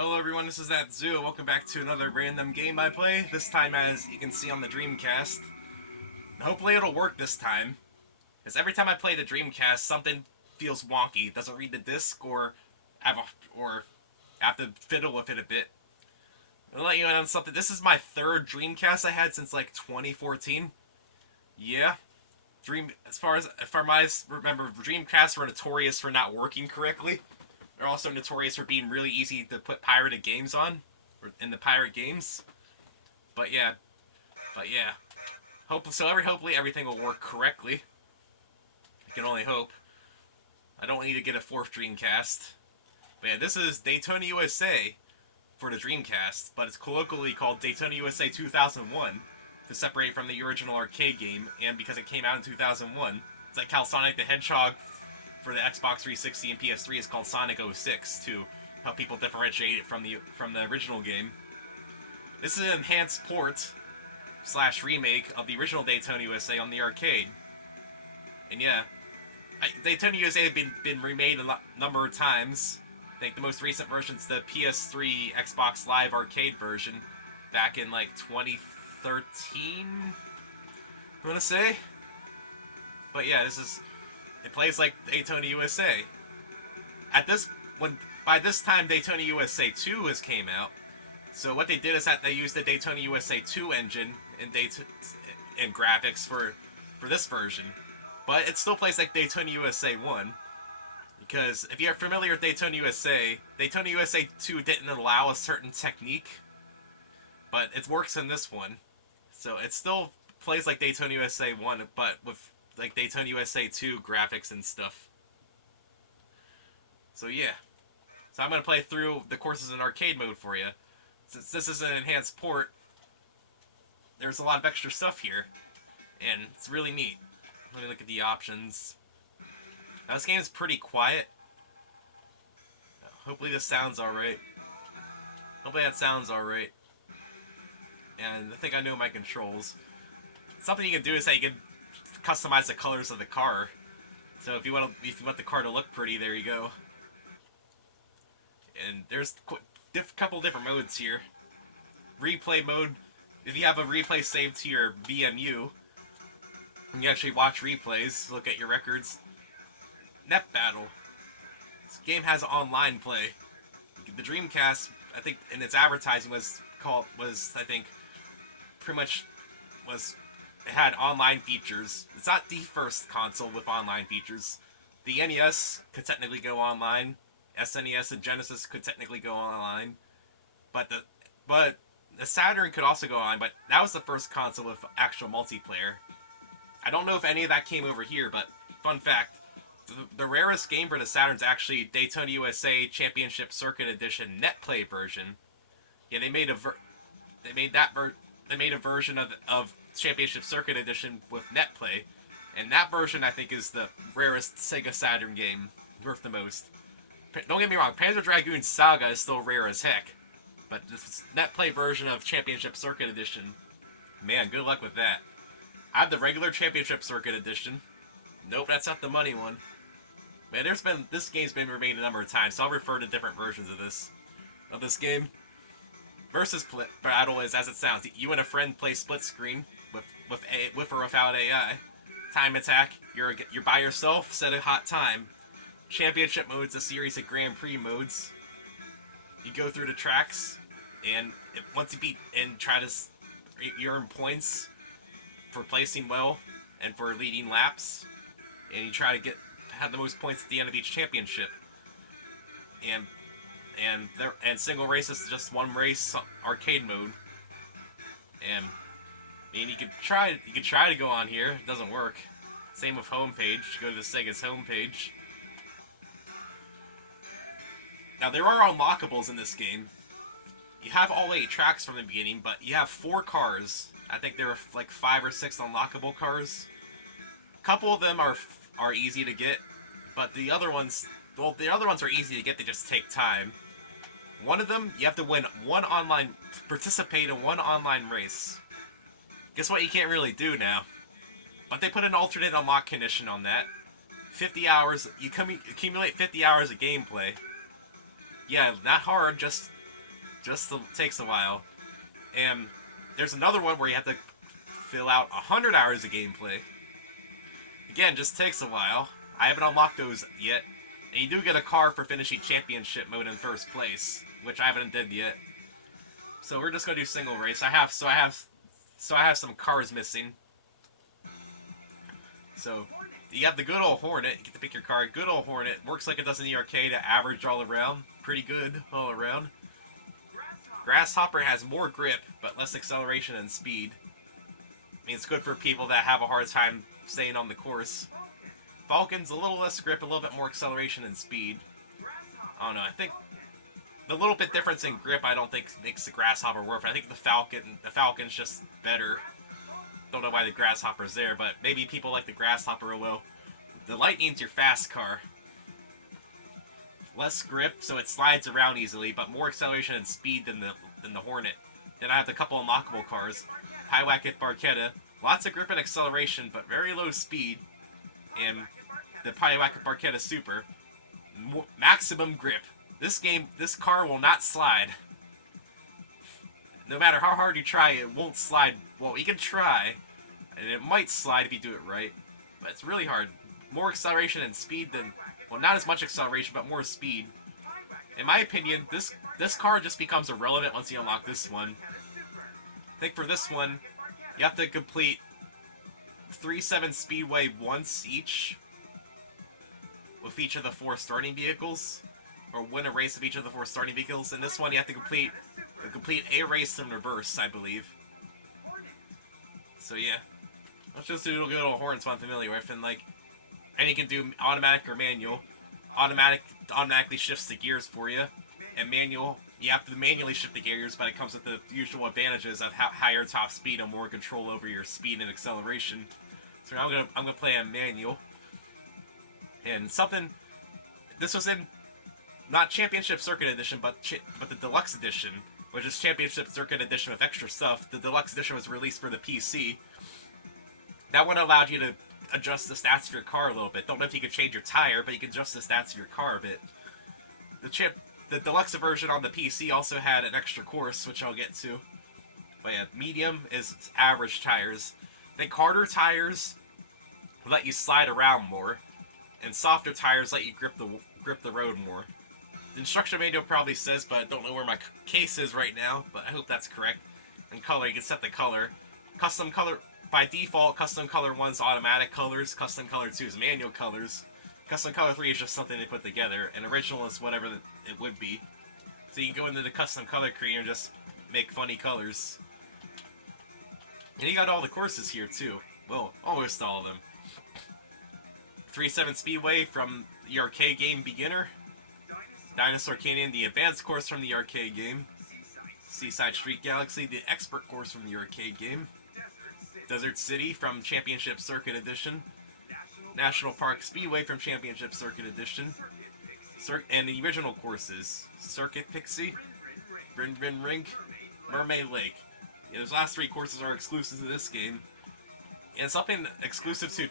Hello everyone, this is That Zoo. Welcome back to another random game I play. This time, as you can see on the Dreamcast. Hopefully it'll work this time. Because every time I play the Dreamcast, something feels wonky. It doesn't read the disc or have to fiddle with it a bit. I'll let you know on something. This is my third Dreamcast I had since like 2014. Yeah. As far as I remember, Dreamcasts were notorious for not working correctly. They're also notorious for being really easy to put pirated games on, in the pirate games. But yeah. Hopefully everything will work correctly. I can only hope. I don't need to get a fourth Dreamcast. But yeah, this is Daytona USA for the Dreamcast, but it's colloquially called Daytona USA 2001 to separate from the original arcade game, and because it came out in 2001. It's like how Sonic the Hedgehog for the Xbox 360 and PS3 is called Sonic 06 to help people differentiate it from the original game. This is an enhanced port / remake of the original Daytona USA on the arcade. And yeah, Daytona USA had been remade a number of times. I think the most recent version's the PS3 Xbox Live arcade version back in like 2013, I want to say. But yeah, it plays like Daytona USA. By this time, Daytona USA 2 has came out. So what they did is that they used the Daytona USA 2 engine and graphics for this version. But it still plays like Daytona USA 1. Because if you're familiar with Daytona USA 2 didn't allow a certain technique. But it works in this one. So it still plays like Daytona USA 1, but with like Daytona USA 2 graphics and stuff. So yeah. So I'm going to play through the courses in arcade mode for you. Since this is an enhanced port, there's a lot of extra stuff here. And it's really neat. Let me look at the options. Now this game is pretty quiet. Hopefully this sounds alright. Hopefully that sounds alright. And I think I know my controls. Something you can do is that you can customize the colors of the car. So if you want the car to look pretty, there you go. And there's a couple different modes here. Replay mode. If you have a replay saved to your VMU, you can actually watch replays, look at your records. Net Battle. This game has online play. The Dreamcast, I think, in its advertising it had online features. It's not the first console with online features. The NES could technically go online. SNES and Genesis could technically go online. But the Saturn could also go on, but that was the first console with actual multiplayer. I don't know if any of that came over here, but fun fact, the rarest game for the Saturn's actually Daytona USA Championship Circuit Edition NetPlay version. Yeah, they made a version of Championship Circuit Edition with NetPlay, and that version I think is the rarest Sega Saturn game, worth the most. Don't get me wrong, Panzer Dragoon Saga is still rare as heck, but this NetPlay version of Championship Circuit Edition, man, good luck with that. I have the regular Championship Circuit Edition. Nope, that's not the money one. Man, this game's been remade a number of times, so I'll refer to different versions of this game. Versus battle is as it sounds. You and a friend play split screen with or without AI. Time attack. You're by yourself. Set a hot time. Championship mode's a series of Grand Prix modes. You go through the tracks, and once you beat and you earn points for placing well and for leading laps, and you try to have the most points at the end of each championship. And single race is just one race arcade mode. And you could try to go on here. It doesn't work. Same with homepage. Go to the Sega's homepage. Now there are unlockables in this game. You have all 8 tracks from the beginning, but you have 4 cars. I think there are like 5 or 6 unlockable cars. A couple of them are easy to get, but the other ones are easy to get. They just take time. One of them, you have to participate in one online race. Guess what you can't really do now? But they put an alternate unlock condition on that. 50 hours, you accumulate 50 hours of gameplay. Yeah, not hard, just takes a while. And there's another one where you have to fill out 100 hours of gameplay. Again, just takes a while. I haven't unlocked those yet. And you do get a car for finishing championship mode in first place, which I haven't did yet. So we're just gonna do single race. I have some cars missing. So you have the good old Hornet. You get to pick your car. Good old Hornet works like it does in the arcade. Average all around. Pretty good all around. Grasshopper has more grip, but less acceleration and speed. I mean, it's good for people that have a hard time staying on the course. Falcon's a little less grip, a little bit more acceleration and speed. I don't know, I think the little bit difference in grip I don't think makes the Grasshopper worth it. I think the Falcon's just better. Don't know why the Grasshopper's there, but maybe people like the Grasshopper will. The Lightning's your fast car. Less grip, so it slides around easily, but more acceleration and speed than the Hornet. Then I have the couple unlockable cars. Pyewacket Barchetta, lots of grip and acceleration, but very low speed. And the Pyewacket Barchetta Super, maximum grip. This car will not slide. No matter how hard you try, it won't slide. Well, you can try, and it might slide if you do it right, but it's really hard. More acceleration and speed than, well, not as much acceleration, but more speed. In my opinion, this car just becomes irrelevant once you unlock this one. I think for this one, you have to complete 3-7 Speedway once each, with each of the 4 starting vehicles, or win a race of each of the 4 starting vehicles. In this one, you have to complete a race in reverse, I believe. So yeah, let's just do a good old Hornets one I'm familiar with, and you can do automatic or manual. Automatically shifts the gears for you, and manual, you have to manually shift the gears, but it comes with the usual advantages of higher top speed and more control over your speed and acceleration. So now I'm gonna play a manual, and this was in not Championship Circuit Edition, but the Deluxe Edition, which is Championship Circuit Edition with extra stuff. The Deluxe Edition was released for the PC. That one allowed you to adjust the stats of your car a little bit. Don't know if you could change your tire, but you can adjust the stats of your car a bit. The deluxe version on the PC also had an extra course, which I'll get to. But yeah, medium is average tires. I think harder tires let you slide around more, and softer tires let you grip the road more. The instruction manual probably says, but I don't know where my case is right now, but I hope that's correct. And color, you can set the color. Custom color, by default, custom color 1's automatic colors, custom color 2 is manual colors. Custom color 3 is just something they put together, and original is whatever it would be. So you can go into the custom color creator and just make funny colors. And you got all the courses here too. Well, almost all of them. 3-7 Speedway from the arcade game Beginner. Dinosaur Canyon, the advanced course from the arcade game. Seaside Street Galaxy, the expert course from the arcade game. Desert City from Championship Circuit Edition. National Park Speedway from Championship Circuit Edition. And the original courses. Circuit Pixie, R-Rink, Mermaid Lake. Yeah, those last 3 courses are exclusive to this game. And something exclusive to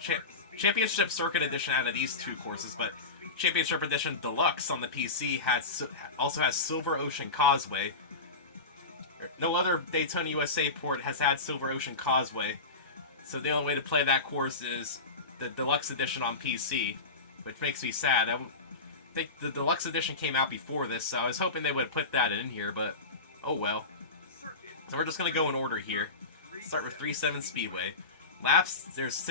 Championship Circuit Edition out of these 2 courses, but Championship Edition Deluxe on the PC also has Silver Ocean Causeway. No other Daytona USA port has had Silver Ocean Causeway, so the only way to play that course is the Deluxe Edition on PC, which makes me sad. I think the Deluxe Edition came out before this, so I was hoping they would put that in here, but oh well. So we're just going to go in order here. Start with 3-7 Speedway. Laps, there's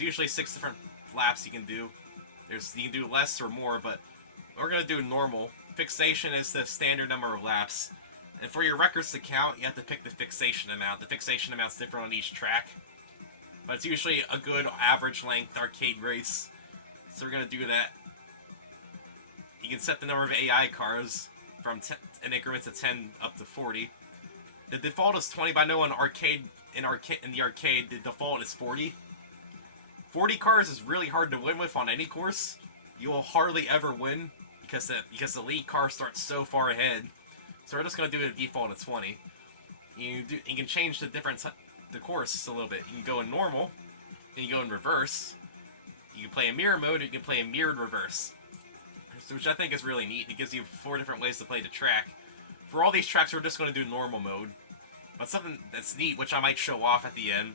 usually 6 different laps you can do. You can do less or more, but we're going to do normal. Fixation is the standard number of laps. And for your records to count, you have to pick the fixation amount. The fixation amount's different on each track. But it's usually a good average length arcade race. So we're going to do that. You can set the number of AI cars from in increments of 10 up to 40. The default is 20, but I know in the arcade, the default is 40. 40 cars is really hard to win with on any course. You will hardly ever win because the lead car starts so far ahead. So we're just going to do a default of 20. You can change the course a little bit. You can go in normal, and you go in reverse. You can play in mirror mode, and you can play in mirrored reverse. Which I think is really neat. It gives you 4 different ways to play the track. for all these tracks, we're just going to do normal mode. But something that's neat, which I might show off at the end,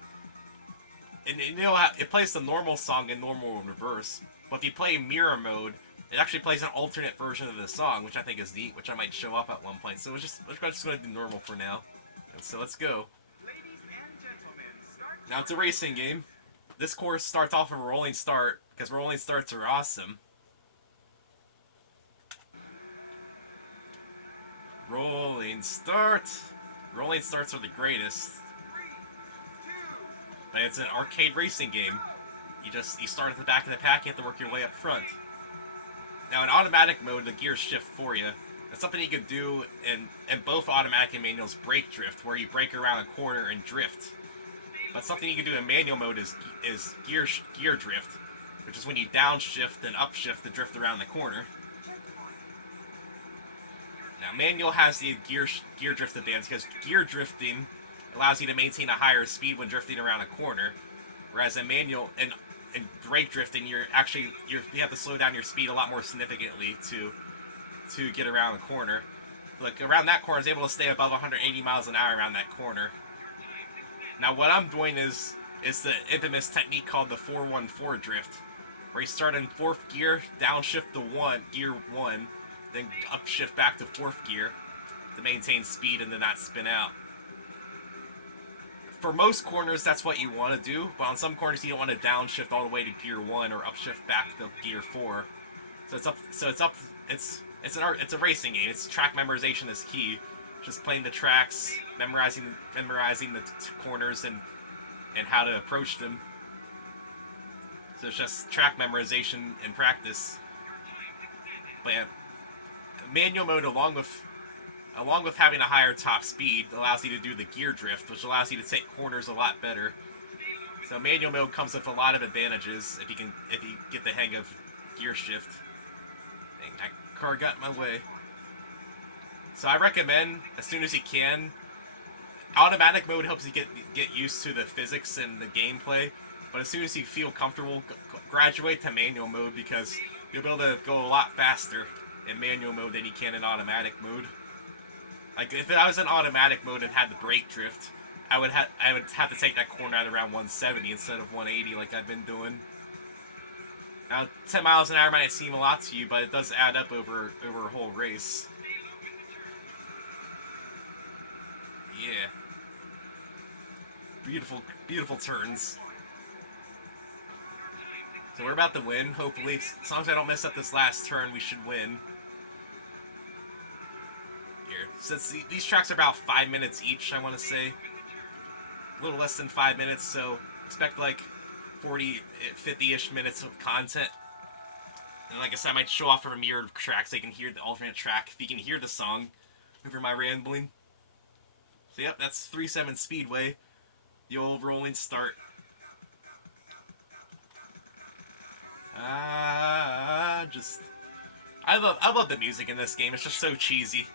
and you know how it plays the normal song in normal reverse, but if you play mirror mode, it actually plays an alternate version of the song, which I think is neat, which I might show off at one point. So we're just going to do normal for now. And so let's go. Now it's a racing game. This course starts off with a rolling start, because rolling starts are awesome. Rolling start. Rolling starts are the greatest. But it's an arcade racing game. You start at the back of the pack, you have to work your way up front. Now in automatic mode, the gears shift for you. That's something you can do in both automatic and manuals brake drift, where you brake around a corner and drift. But something you can do in manual mode is gear drift, which is when you downshift and upshift to drift around the corner. Now manual has the gear drift advantage because gear drifting allows you to maintain a higher speed when drifting around a corner, whereas in manual and brake drifting you have to slow down your speed a lot more significantly to get around the corner. Like around that corner, I was able to stay above 180 miles an hour around that corner. Now what I'm doing is the infamous technique called the 4-1-4 drift, where you start in 4th gear, downshift to gear 1, then upshift back to 4th gear to maintain speed and then not spin out. For most corners, that's what you want to do, but on some corners you don't want to downshift all the way to gear 1 or upshift back to gear 4. It's a racing game. It's track memorization is key. Just playing the tracks, memorizing the corners and how to approach them. So it's just track memorization and practice. But yeah, manual mode, along with having a higher top speed, allows you to do the gear drift, which allows you to take corners a lot better. So manual mode comes with a lot of advantages if you get the hang of gear shift. Dang, that car got in my way. So I recommend, as soon as you can, automatic mode helps you get used to the physics and the gameplay. But as soon as you feel comfortable, graduate to manual mode, because you'll be able to go a lot faster in manual mode than you can in automatic mode. Like if I was in automatic mode and had the brake drift, I would have to take that corner at around 170 instead of 180 like I've been doing. Now 10 miles an hour might seem a lot to you, but it does add up over a whole race. Yeah. Beautiful turns. So we're about to win, hopefully. As long as I don't mess up this last turn, we should win. Here. Since these tracks are about 5 minutes each, I want to say. A little less than 5 minutes, so expect like 40, 50-ish minutes of content. And like I said, I might show off a mirrored track so you can hear the alternate track, if you can hear the song over my rambling. So yep, that's 3-7 Speedway. The old rolling start. I love the music in this game. It's just so cheesy.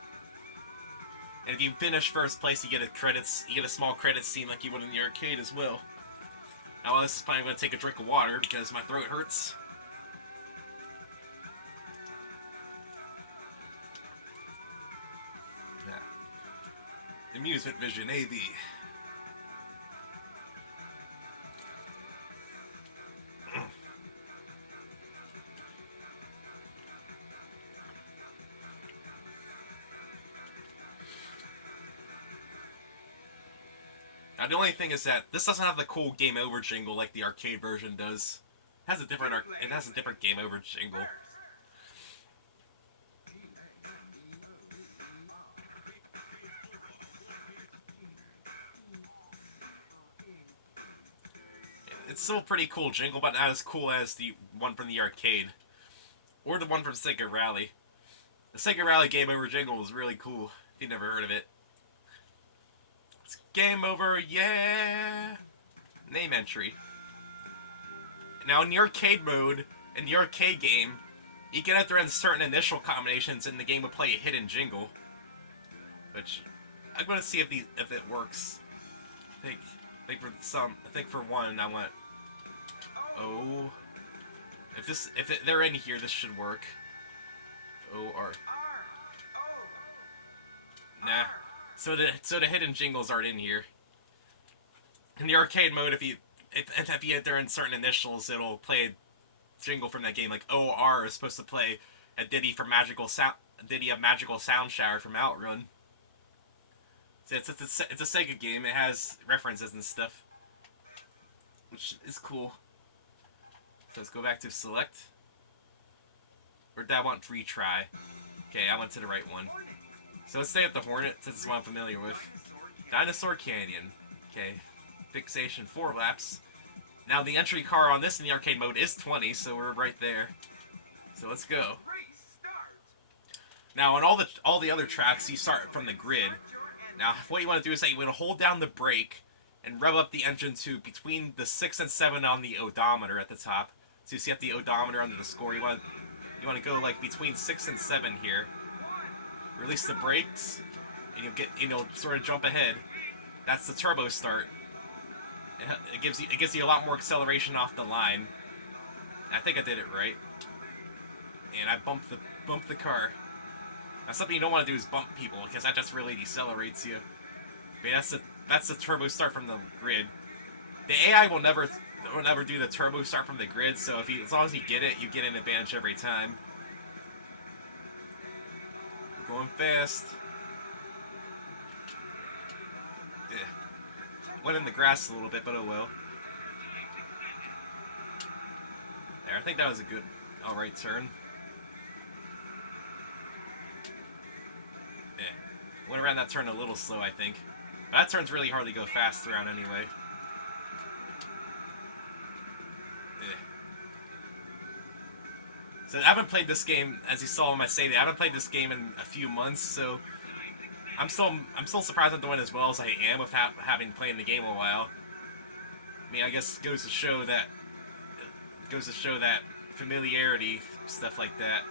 And if you finish first place, you get a small credits scene like you would in the arcade as well. Now this is probably going to take a drink of water because my throat hurts. Amusement Vision AV. Now the only thing is that this doesn't have the cool game over jingle like the arcade version does. It has a different game over jingle. It's still a pretty cool jingle, but not as cool as the one from the arcade. Or the one from Sega Rally. The Sega Rally Game Over jingle was really cool, if you've never heard of it. It's Game Over, yeah! Name entry. Now in the arcade mode, in the arcade game, you can enter in certain initial combinations and the game will play a hidden jingle. Which, I'm going to see if it works. I think for one, I want... Oh... If they're in here, this should work. O-R... So the hidden jingles aren't in here. In the arcade mode, if you hit there in certain initials, it'll play a jingle from that game. Like OR is supposed to play a ditty of Magical Sound Shower from Outrun. So it's a Sega game. It has references and stuff, which is cool. So let's go back to select. Or did I want retry? Okay, I went to the right one. So let's stay at the Hornet, since it's what I'm familiar with. Dinosaur Canyon. Okay. Fixation 4 laps. Now the entry car on this in the arcade mode is 20, so we're right there. So let's go. Now on all the other tracks, you start from the grid. Now what you want to do is that you want to hold down the brake and rev up the engine to between the 6 and 7 on the odometer at the top. So you see at the odometer under the score, you want to go like between 6 and 7 here. Release the brakes, and you'll sort of jump ahead. That's the turbo start. It gives you a lot more acceleration off the line. I think I did it right. And I bumped the car. Now something you don't want to do is bump people, because that just really decelerates you. But that's the turbo start from the grid. The AI will never do the turbo start from the grid, so as long as you get it, you get an advantage every time. We're going fast. Went in the grass a little bit, but oh well. There, I think that was a good, alright turn. Went around that turn a little slow, I think. But that turn's really hard to go fast around anyway. So I haven't played this game, as you saw in my save. I haven't played this game in a few months, so I'm still surprised I'm doing as well as I am with having played the game a while. I mean, I guess it goes to show that familiarity, stuff like that.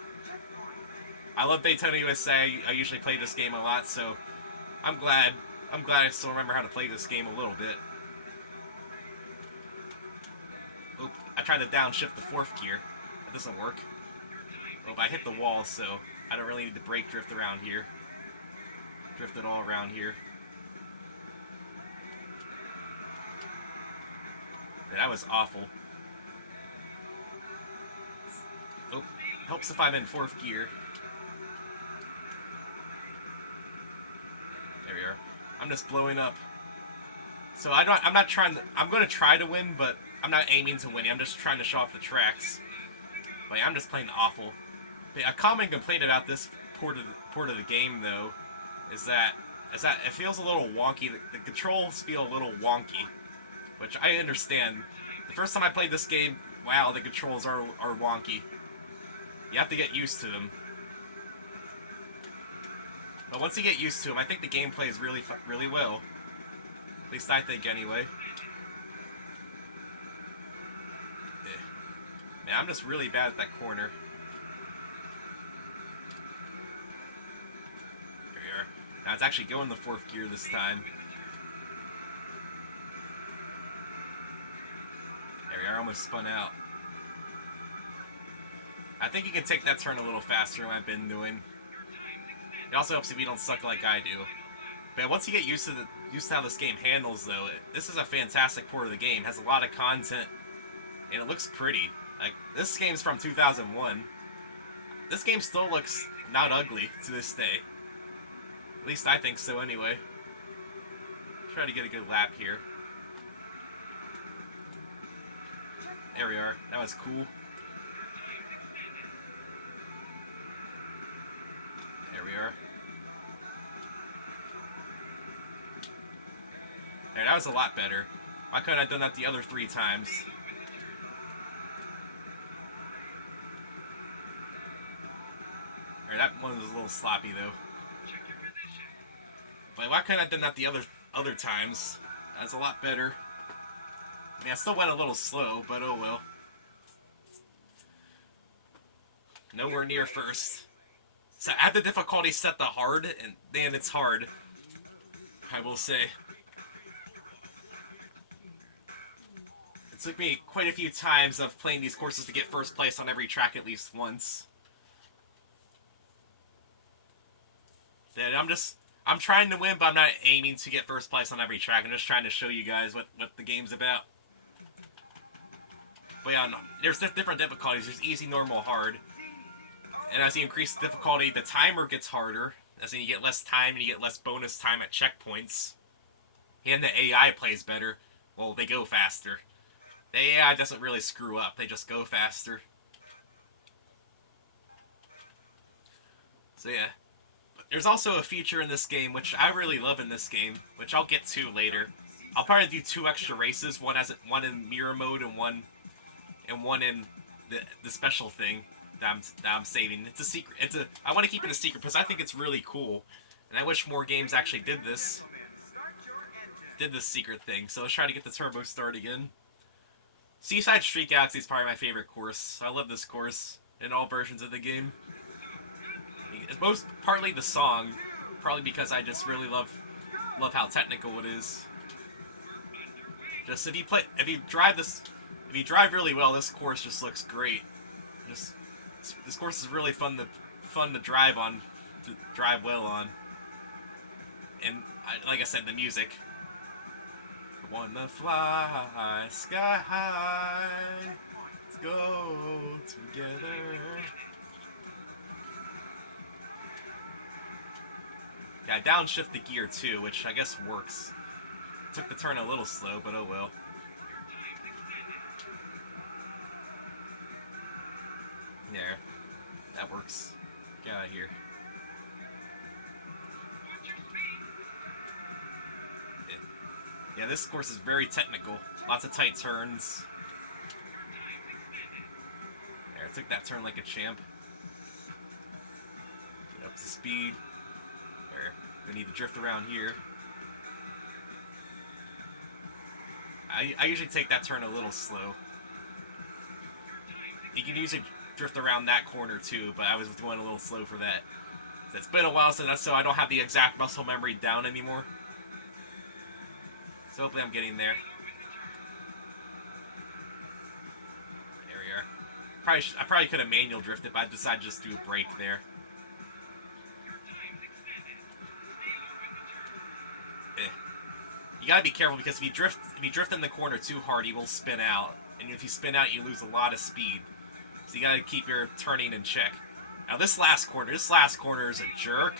I love Daytona USA. I usually play this game a lot, so I'm glad I still remember how to play this game a little bit. Oop, I tried to downshift the 4th gear. That doesn't work. Oh, but I hit the wall, so I don't really need to brake drift around here. Drift it all around here. Yeah, that was awful. Oh, helps if I'm in 4th gear. There we are. I'm just blowing up. So I'm going to try to win, but I'm not aiming to win. I'm just trying to show off the tracks. But yeah, I'm just playing awful. A common complaint about this port of the game, though, is that it feels a little wonky. The controls feel a little wonky, which I understand. The first time I played this game, wow, the controls are wonky. You have to get used to them. But once you get used to them, I think the game plays really well. At least I think, anyway. Man, I'm just really bad at that corner. There we are. Now it's actually going the 4th gear this time. There we are, almost spun out. I think you can take that turn a little faster than I've been doing. It also helps if you don't suck like I do. But once you get used to how this game handles, though, this is a fantastic port of the game. It has a lot of content, and it looks pretty. Like, this game's from 2001. This game still looks not ugly to this day. At least I think so, anyway. Try to get a good lap here. There we are. That was cool. There we are. There, that was a lot better. Why couldn't I have done that the other 3 times? That one was a little sloppy, though. But why couldn't I have done that the other times? That's a lot better. I mean, I still went a little slow, but oh well. Nowhere near first. So I had the difficulty set to hard, and man, it's hard. I will say. It took me quite a few times of playing these courses to get first place on every track at least once. And I'm trying to win, but I'm not aiming to get first place on every track. I'm just trying to show you guys what the game's about. But yeah, no, there's different difficulties. There's easy, normal, hard. And as you increase the difficulty, the timer gets harder. As in you get less time and you get less bonus time at checkpoints. And the AI plays better. Well, they go faster. The AI doesn't really screw up. They just go faster. So yeah. But there's also a feature in this game, which I really love in this game, which I'll get to later. I'll probably do 2 extra races, one in mirror mode and one in the special thing that I'm saving. It's a secret. I want to keep it a secret because I think it's really cool, and I wish more games actually did this secret thing. So let's try to get the turbo start again. Seaside Street Galaxy is probably my favorite course. I love this course in all versions of the game. It's most partly the song, probably because I just really love how technical it is. Just if you drive really well, this course just looks great. This course is really fun to drive well on. And like I said, the music. Wanna fly sky high, let's go together. Yeah, I downshift the gear too, which I guess works. Took the turn a little slow, but oh well. There. That works. Get out of here. Yeah, this course is very technical. Lots of tight turns. There, I took that turn like a champ. Get up to speed. There. I need to drift around here. I usually take that turn a little slow. You can usually drift around that corner too, but I was going a little slow for that. It's been a while since so I don't have the exact muscle memory down anymore. So hopefully I'm getting there. There we are. I probably could have manual drifted, but I decided just to do a break there. You gotta be careful because if you drift in the corner too hard, you will spin out, and if you spin out, you lose a lot of speed. So you gotta keep your turning in check. Now this last corner is a jerk.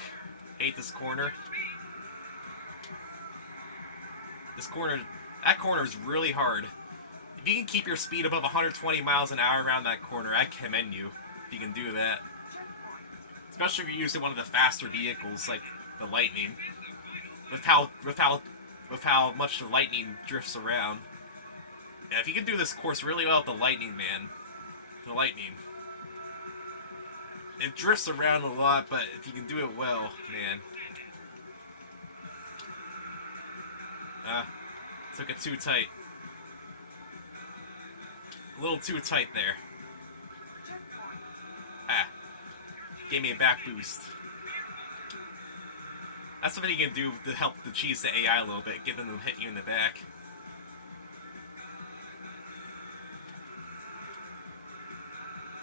Hate this corner. That corner is really hard. If you can keep your speed above 120 miles an hour around that corner, I commend you if you can do that. Especially if you're using one of the faster vehicles like the Lightning. With how much the Lightning drifts around. Yeah, if you can do this course really well with the Lightning, man. The Lightning. It drifts around a lot, but if you can do it well, man. Took it too tight. A little too tight there. Gave me a back boost. That's something you can do to help to cheese the AI a little bit, get them to hit you in the back.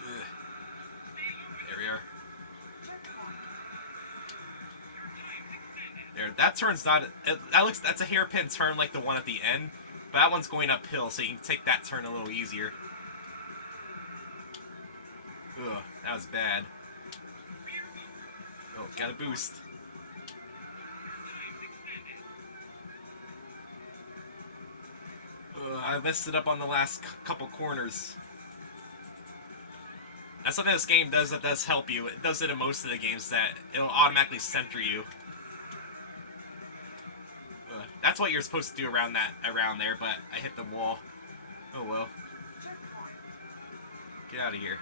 Ugh. There we are. There, that turn's not. That's a hairpin turn like the one at the end, but that one's going uphill, so you can take that turn a little easier. Ugh, that was bad. Oh, got a boost. I messed it up on the last couple corners. That's something this game does that does help you. It does it in most of the games, that it'll automatically center you. That's what you're supposed to do around there, but I hit the wall. Oh well. Get out of here.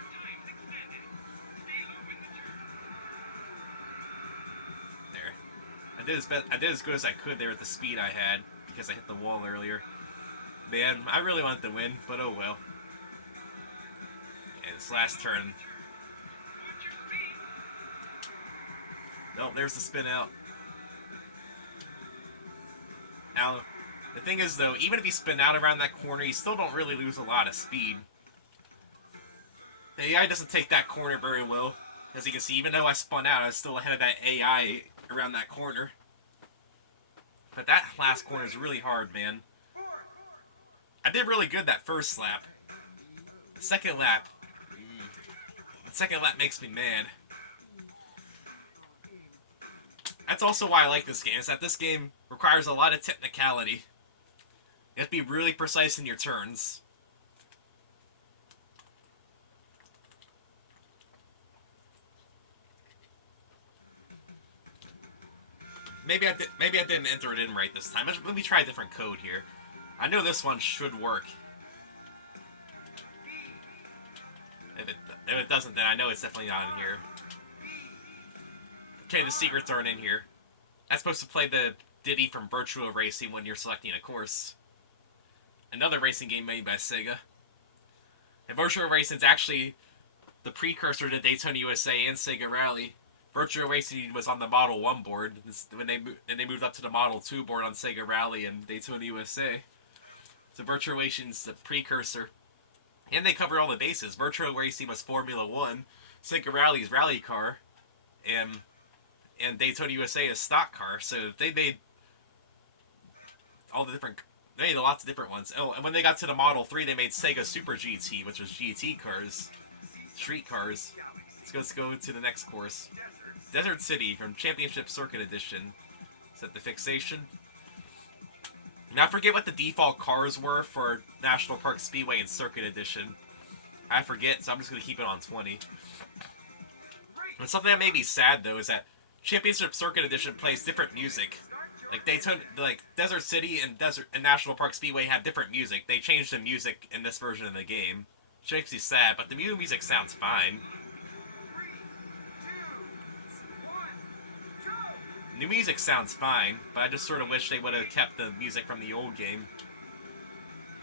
There. I did as good as I could there at the speed I had because I hit the wall earlier. Man, I really wanted to win, but oh well. And this last turn. Nope, there's the spin out. Now, the thing is though, even if you spin out around that corner, you still don't really lose a lot of speed. The AI doesn't take that corner very well. As you can see, even though I spun out, I was still ahead of that AI around that corner. But that last corner is really hard, man. I did really good that first lap. The second lap... The second lap makes me mad. That's also why I like this game, is that this game requires a lot of technicality. You have to be really precise in your turns. Maybe I didn't enter it in right this time. Let me try a different code here. I know this one should work. If it doesn't, then I know it's definitely not in here. Okay, the secrets aren't in here. I'm supposed to play the ditty from Virtua Racing when you're selecting a course. Another racing game made by Sega. And Virtua Racing is actually the precursor to Daytona USA and Sega Rally. Virtua Racing was on the Model 1 board, when they moved up to the Model 2 board on Sega Rally and Daytona USA. So Virtua Racing's the precursor. And they covered all the bases. Virtua Racing was Formula 1, Sega Rally's rally car, and Daytona USA is stock car. So they made all the different... They made lots of different ones. Oh, and when they got to the Model 3, they made Sega Super GT, which was GT cars. Street cars. Let's go to the next course. Desert City from Championship Circuit Edition. Set the fixation. Now I forget what the default cars were for National Park Speedway and Circuit Edition. I forget, so I'm just going to keep it on 20. And something that made me sad, though, is that Championship Circuit Edition plays different music. Like Desert City and National Park Speedway have different music. They changed the music in this version of the game. Which makes me sad, but the new music sounds fine. New music sounds fine, but I just sort of wish they would have kept the music from the old game.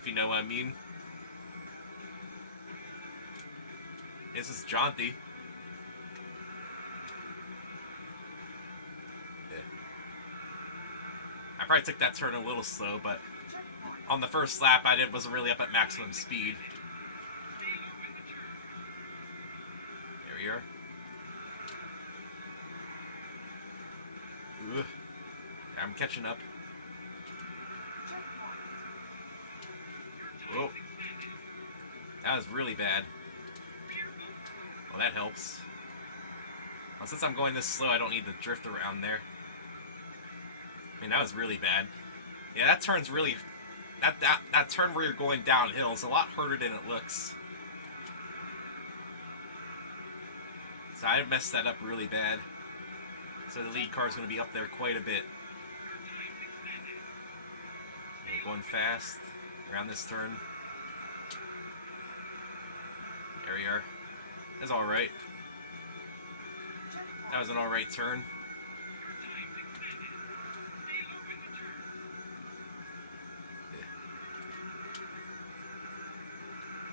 If you know what I mean. This is jaunty. Yeah. I probably took that turn a little slow, but on the first lap I wasn't really up at maximum speed. There we are. Ugh. I'm catching up. Whoa. That was really bad. Well, that helps. Well, since I'm going this slow, I don't need to drift around there. I mean, that was really bad. Yeah, that turn's really... That turn where you're going downhill is a lot harder than it looks. So I messed that up really bad. So the lead car is going to be up there quite a bit. Okay, going fast around this turn. There we are. That's alright. That was an alright turn.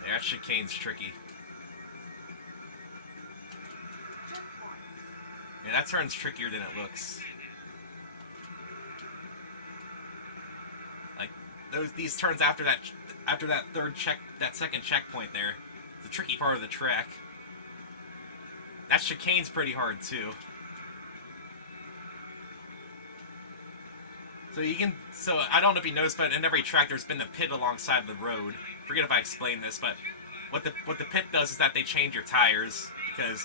Yeah, that chicane's tricky. Yeah, that turn's trickier than it looks. Like these turns after that second checkpoint there, the tricky part of the track. That chicane's pretty hard too. So I don't know if you noticed, but in every track there's been the pit alongside the road. Forget if I explained this, but what the pit does is that they change your tires, because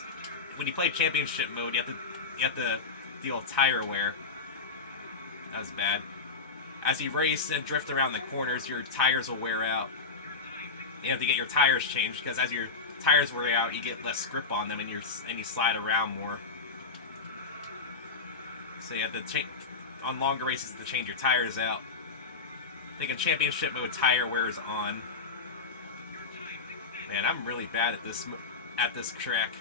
when you play championship mode, you have to deal with tire wear. That was bad. As you race and drift around the corners, your tires will wear out. You have to get your tires changed, because as your tires wear out, you get less grip on them, and you slide around more. So you have to on longer races to change your tires out. I think in championship mode, tire wear is on. Man, I'm really bad at this track.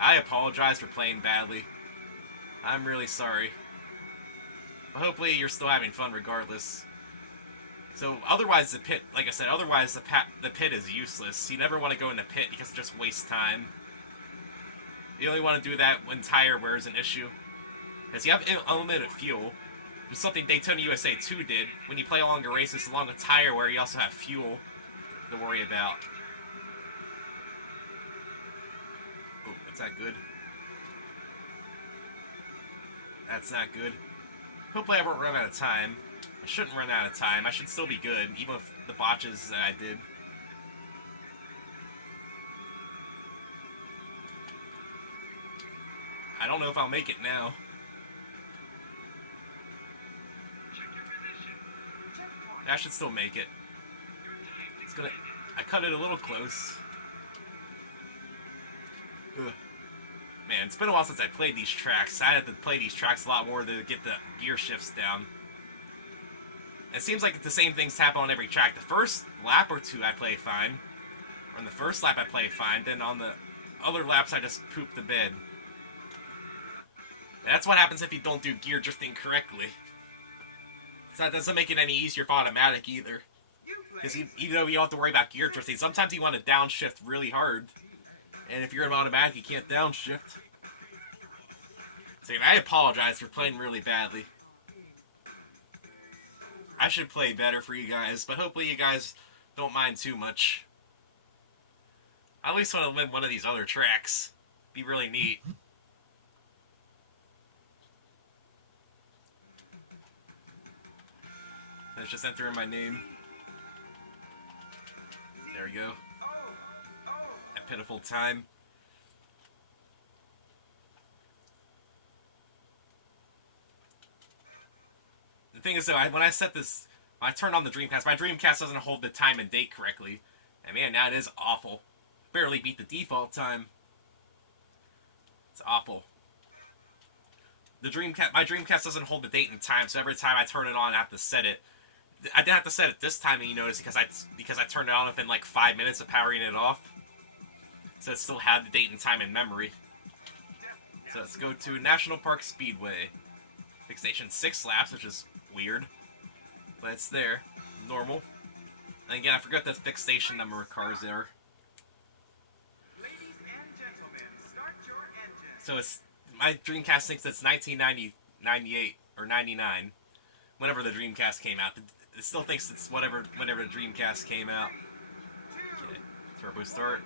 I apologize for playing badly. I'm really sorry. But hopefully you're still having fun regardless. So otherwise the pit, like I said, otherwise the pit is useless. You never want to go in the pit because it just wastes time. You only want to do that when tire wear is an issue. Because you have unlimited fuel. Which is something Daytona USA 2 did. When you play longer races along with tire wear, you also have fuel to worry about. Oh, that's not good. That's not good. Hopefully I won't run out of time. I shouldn't run out of time. I should still be good, even with the botches that I did. I don't know if I'll make it now. I should still make it. It's gonna... I cut it a little close. Ugh. Man, it's been a while since I played these tracks. I had to play these tracks a lot more to get the gear shifts down. It seems like the same things happen on every track. The first lap or two I play fine. On the first lap I play fine. Then on the other laps I just poop the bed. That's what happens if you don't do gear drifting correctly. So that doesn't make it any easier for automatic either. Because even though you don't have to worry about gear drifting, sometimes you want to downshift really hard. And if you're in automatic, you can't downshift. So I apologize for playing really badly. I should play better for you guys, but hopefully you guys don't mind too much. I at least want to win one of these other tracks. Be really neat. Let's just enter in my name. There we go. That pitiful time. The thing is, though, when I set this, when I turned on the Dreamcast, my Dreamcast doesn't hold the time and date correctly. And man, now it is awful. Barely beat the default time. It's awful. The Dreamcast, my Dreamcast doesn't hold the date and time, so every time I turn it on, I have to set it. I didn't have to set it this time, and you notice because I turned it on within like 5 minutes of powering it off, so it still had the date and time in memory. So let's go to National Park Speedway. Fixation 6 laps, which is weird, but it's there, normal. And again, I forgot the fixation number of cars there. So it's my Dreamcast thinks it's 1990, 98 or 99, whenever the Dreamcast came out. It still thinks it's whenever the Dreamcast came out. Okay, turbo start.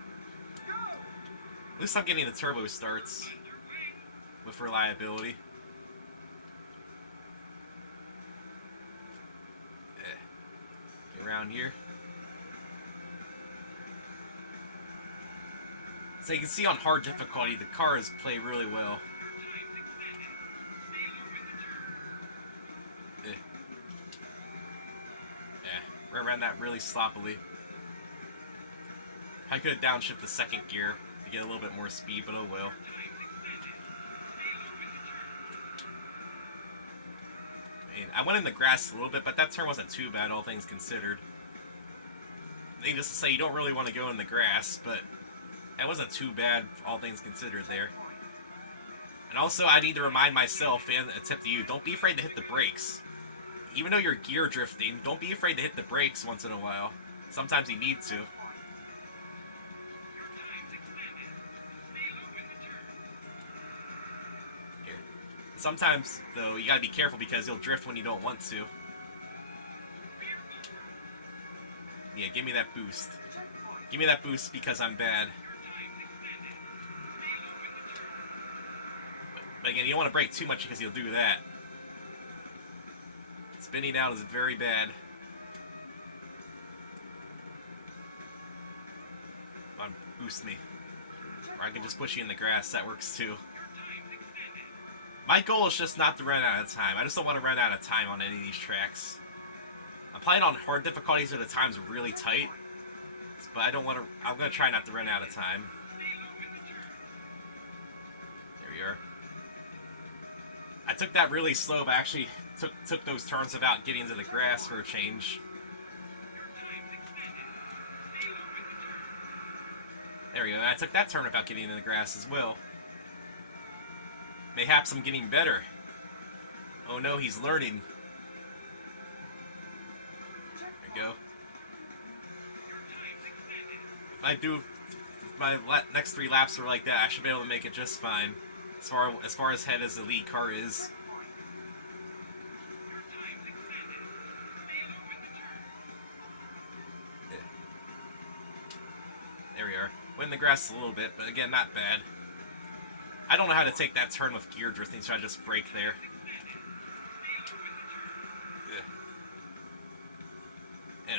At least I'm getting the turbo starts with reliability. Around here. So you can see on hard difficulty, the cars play really well. Yeah, ran that really sloppily. I could have downshifted the second gear to get a little bit more speed, but oh well. I went in the grass a little bit, but that turn wasn't too bad, all things considered. Needless to say, you don't really want to go in the grass, but that wasn't too bad, all things considered there. And also, I need to remind myself, and a tip to you, don't be afraid to hit the brakes. Even though you're gear drifting, don't be afraid to hit the brakes once in a while. Sometimes you need to. Sometimes, though, you gotta be careful because you'll drift when you don't want to. Yeah, give me that boost. Give me that boost because I'm bad. But again, you don't want to brake too much because you'll do that. Spinning out is very bad. Come on, boost me. Or I can just push you in the grass, that works too. My goal is just not to run out of time. I just don't want to run out of time on any of these tracks. I'm playing on hard difficulties so the time's really tight. But I don't want to... I'm going to try not to run out of time. There we are. I took that really slow, but I actually took those turns without getting into the grass for a change. There we go. I took that turn without getting into the grass as well. Mayhaps I'm getting better. Oh no, he's learning. There we go. If I do... If my next 3 laps are like that, I should be able to make it just fine. As far as head as the lead car is. There we are. Went in the grass a little bit, but again, not bad. I don't know how to take that turn with gear drifting, so I just brake there.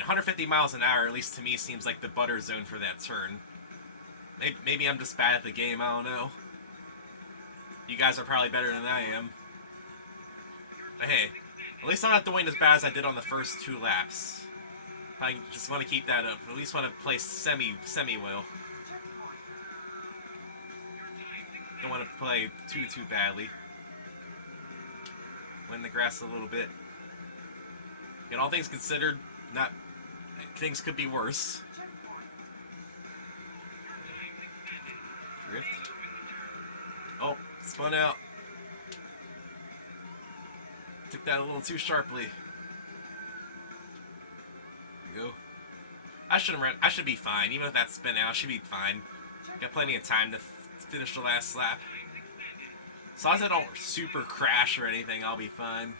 150 miles an hour, at least to me, seems like the butter zone for that turn. Maybe I'm just bad at the game, I don't know. You guys are probably better than I am. But hey, at least I'm not doing as bad as I did on the first 2 laps. I just want to keep that up. At least want to play semi-well. Don't want to play too badly. Win the grass a little bit. And all things considered, things could be worse. Drift. Oh, spun out. Took that a little too sharply. There we go. I should be fine. Even if that spin out, I should be fine. Got plenty of time to finish the last lap. As long as I don't super crash or anything, I'll be fine.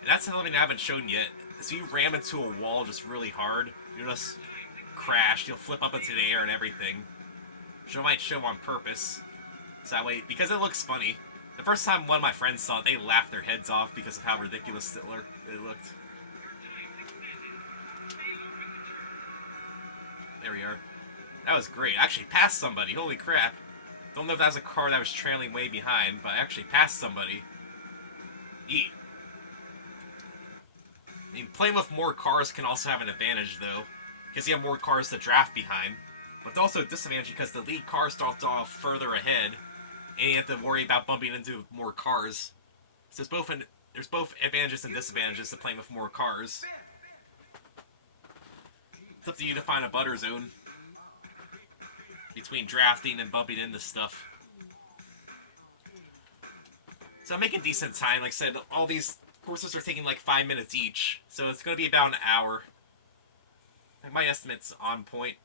And that's something I haven't shown yet. So you ram into a wall just really hard, you'll just crash. You'll flip up into the air and everything. Which I might show on purpose. So that way, because it looks funny. The first time one of my friends saw it, they laughed their heads off because of how ridiculous it looked. There we are. That was great. I actually passed somebody. Holy crap. Don't know if that was a car that was trailing way behind, but I actually passed somebody. Yeet. I mean, playing with more cars can also have an advantage, though. Because you have more cars to draft behind. But it's also a disadvantage because the lead car starts off further ahead. And you have to worry about bumping into more cars. So there's both advantages and disadvantages to playing with more cars. It's up to you to find a butter zone between drafting and bumping into stuff. So I'm making decent time. Like I said, all these courses are taking like 5 minutes each. So it's going to be about an hour. And my estimate's on point.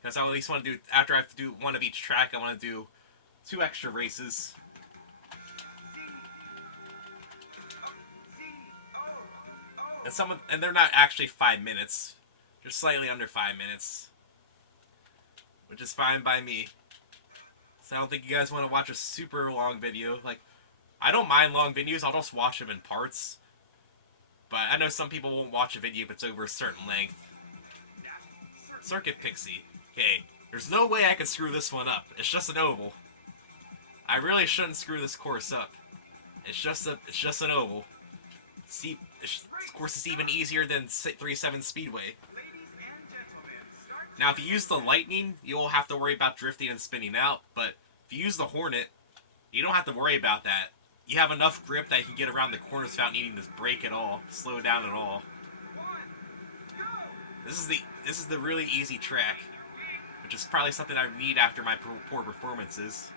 Because I at least want to do, after I have to do one of each track, I want to do 2 extra races. And they're not actually 5 minutes. They're slightly under 5 minutes. Which is fine by me. So I don't think you guys want to watch a super long video. Like, I don't mind long videos, I'll just watch them in parts. But I know some people won't watch a video if it's over a certain length. Circuit Pixie. Okay, there's no way I can screw this one up. It's just an oval. I really shouldn't screw this course up. It's just an oval. See, this course is even easier than 3.7 Speedway. Now, if you use the Lightning, you'll have to worry about drifting and spinning out. But if you use the Hornet, you don't have to worry about that. You have enough grip that you can get around the corners without needing to brake at all, slow down at all. This is the really easy track, which is probably something I need after my poor performances.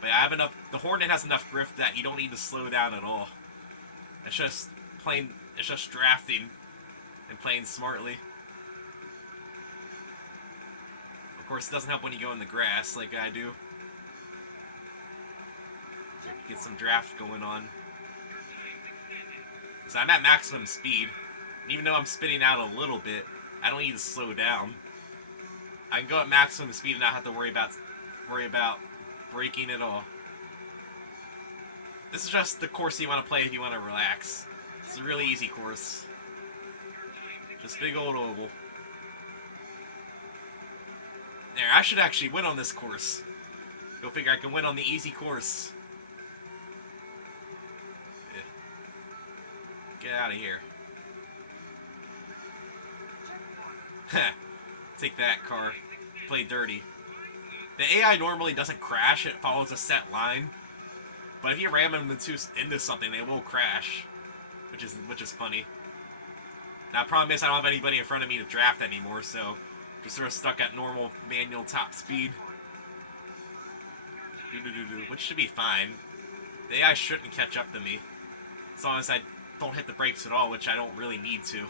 But I have enough. The Hornet has enough grip that you don't need to slow down at all. It's just drafting and playing smartly. Of course, it doesn't help when you go in the grass like I do. Get some draft going on. So I'm at maximum speed. And even though I'm spinning out a little bit, I don't need to slow down. I can go at maximum speed and not have to worry about braking at all. This is just the course you want to play if you want to relax. It's a really easy course. Just big old oval. There, I should actually win on this course. Go figure I can win on the easy course. Get out of here. Take that, car. Play dirty. The AI normally doesn't crash, it follows a set line. But if you ram them into something, they will crash. Which is funny. Now, the problem is I don't have anybody in front of me to draft anymore, so just sort of stuck at normal manual top speed. Which should be fine. The AI shouldn't catch up to me. As long as I don't hit the brakes at all, which I don't really need to.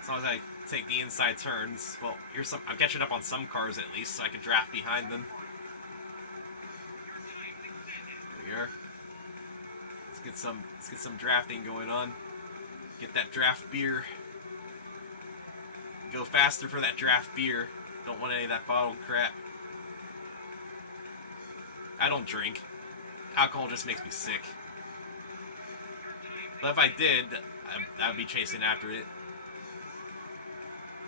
As long as I take the inside turns. Well, I'm catching up on some cars at least, so I can draft behind them. There we are. Let's get some drafting going on. Get that draft beer. Go faster for that draft beer. Don't want any of that bottled crap. I don't drink. Alcohol just makes me sick. But if I did, I would be chasing after it.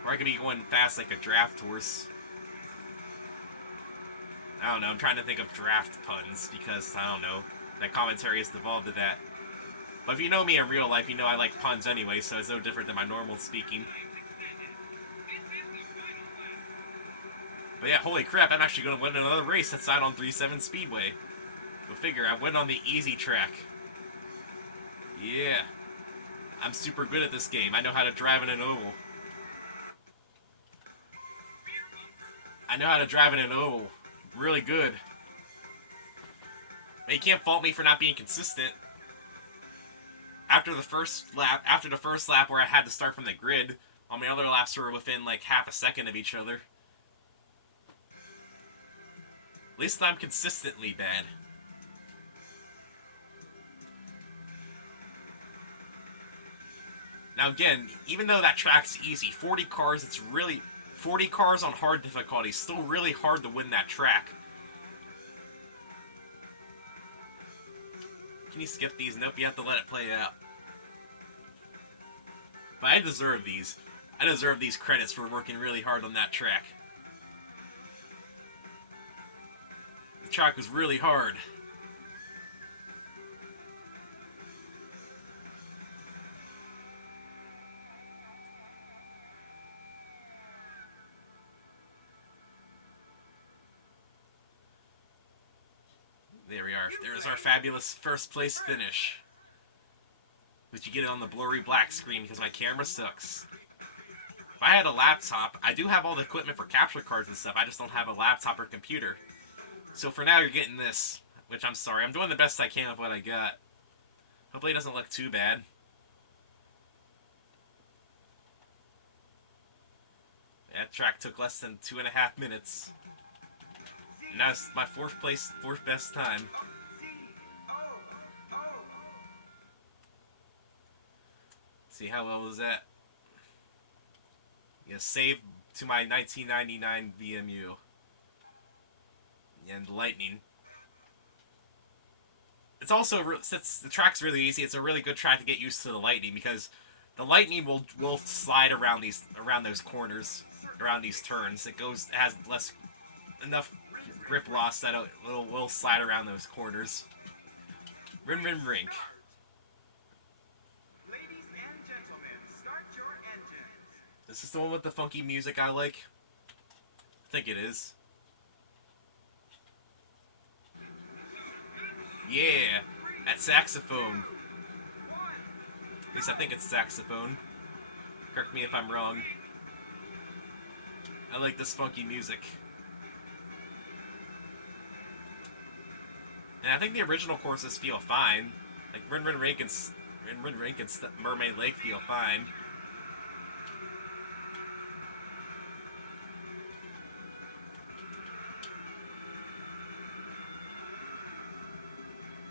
Or I could be going fast like a draft horse. I don't know, I'm trying to think of draft puns because, I don't know, that commentary has devolved to that. But if you know me in real life, you know I like puns anyway, so it's no different than my normal speaking. But yeah, holy crap, I'm actually going to win another race that's out on 3.7 Speedway. Go figure, I went on the easy track. Yeah. I'm super good at this game. I know how to drive in an oval. I know how to drive in an oval. Really good. But you can't fault me for not being consistent. After the first lap where I had to start from the grid, all my other laps were within like half a second of each other. At least I'm consistently bad. Now again, even though that track's easy, 40 cars, 40 cars on hard difficulty, still really hard to win that track. Can you skip these? Nope, you have to let it play out. But I deserve these. I deserve these credits for working really hard on that track. The track was really hard. There we are. There's our fabulous first place finish. But you get it on the blurry black screen because my camera sucks. If I had a laptop, I do have all the equipment for capture cards and stuff, I just don't have a laptop or computer. So for now you're getting this, which I'm sorry, I'm doing the best I can with what I got. Hopefully it doesn't look too bad. That track took less than 2.5 minutes. And that's my fourth best time. See, how well was that? Yeah, save to my 1999 VMU. And lightning. It's also, since the track's really easy, it's a really good track to get used to the lightning, because the lightning will slide around those corners, around these turns. It has enough grip loss that it will slide around those corners. Rink. Ladies and gentlemen, start your engines. Is this the one with the funky music I like? I think it is. Yeah, that saxophone. At least I think it's saxophone. Correct me if I'm wrong. I like this funky music. And I think the original courses feel fine. Like Rink and Mermaid Lake feel fine.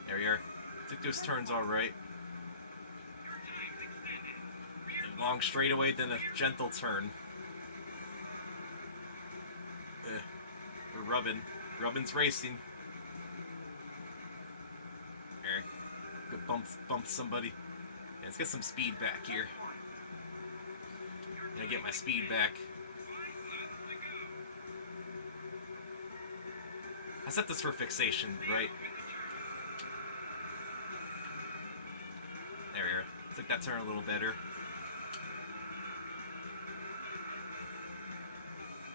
There we are. Took those turns alright. Long straightaway, then a gentle turn. We're rubbing. Rubbin's racing. There. Good bump somebody. Yeah, let's get some speed back here. I'm gonna get my speed back. I set this for fixation, right? There we are. Took that turn a little better.